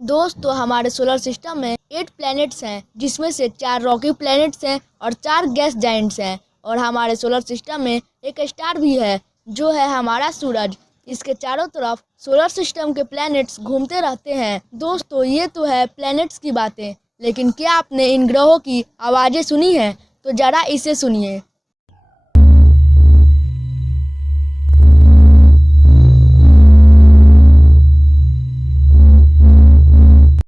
दोस्तों हमारे solar system में 8 प्लैनेट्स हैं, जिसमें से 4 रॉकी प्लैनेट्स हैं और 4 गैस जाइंट्स हैं। और हमारे सोलर सिस्टम में एक स्टार भी है, जो है हमारा सूरज। इसके चारों तरफ सोलर सिस्टम के प्लैनेट्स घूमते रहते हैं। दोस्तों ये तो है प्लैनेट्स की बातें, लेकिन क्या आपने इन ग्रहों की आवाज़ें सुनी हैं? तो ज़रा इसे सुनिए।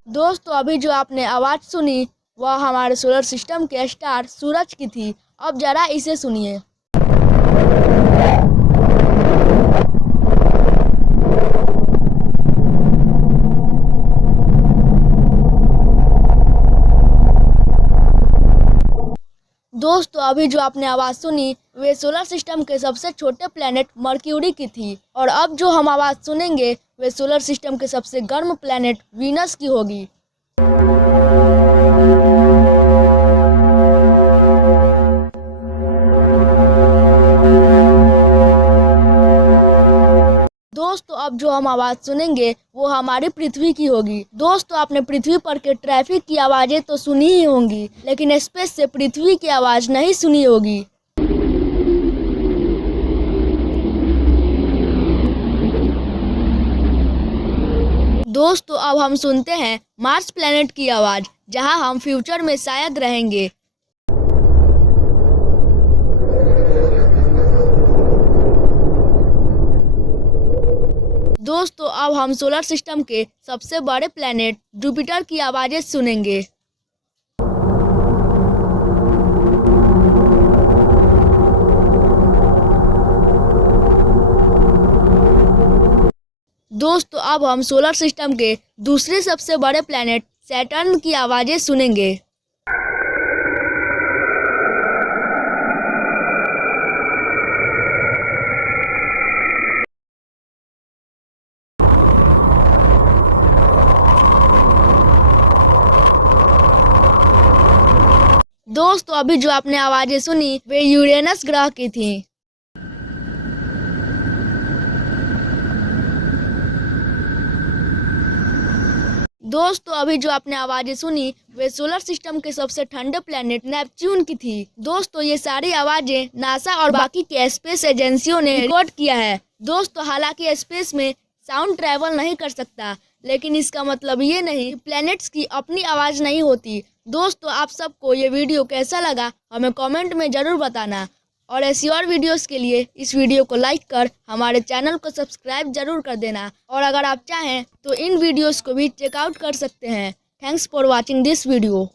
दोस्तों अभी जो आपने आवाज़ सुनी वह हमारे सोलर सिस्टम के स्टार सूरज की थी। अब ज़रा इसे सुनिए। दोस्तों अभी जो आपने आवाज़ सुनी वे सोलर सिस्टम के सबसे छोटे प्लैनेट मर्क्यूरी की थी। और अब जो हम आवाज़ सुनेंगे वे सोलर सिस्टम के सबसे गर्म प्लैनेट वीनस की होगी। दोस्तों अब जो हम आवाज़ सुनेंगे वो हमारी पृथ्वी की होगी। दोस्तों आपने पृथ्वी पर के ट्रैफिक की आवाज़ें तो सुनी ही होंगी, लेकिन स्पेस से पृथ्वी की आवाज़ नहीं सुनी होगी। दोस्तों अब हम सुनते हैं मार्स प्लैनेट की आवाज़, जहां हम फ्यूचर में शायद रहेंगे। दोस्तों अब हम सोलर सिस्टम के सबसे बड़े प्लैनेट जुपिटर की आवाज़ें सुनेंगे। दोस्तों अब हम सोलर सिस्टम के दूसरे सबसे बड़े प्लैनेट सैटर्न की आवाज़ें सुनेंगे। दोस्तों अभी जो आपने आवाज़ें सुनी वे यूरेनस ग्रह की थी। दोस्तों अभी जो आपने आवाज़ें सुनी वे सोलर सिस्टम के सबसे ठंडे प्लैनेट नेपच्यून की थी। दोस्तों ये सारी आवाज़ें नासा और बाकी के स्पेस एजेंसियों ने रिकॉर्ड किया है। दोस्तों हालांकि स्पेस में साउंड ट्रैवल नहीं कर सकता, लेकिन इसका मतलब ये नहीं कि प्लैनेट्स की अपनी आवाज़ नहीं होती। दोस्तों आप सबको ये वीडियो कैसा लगा हमें कमेंट में ज़रूर बताना, और ऐसी और वीडियोस के लिए इस वीडियो को लाइक कर हमारे चैनल को सब्सक्राइब जरूर कर देना। और अगर आप चाहें तो इन वीडियोस को भी चेकआउट कर सकते हैं। Thanks for watching this video.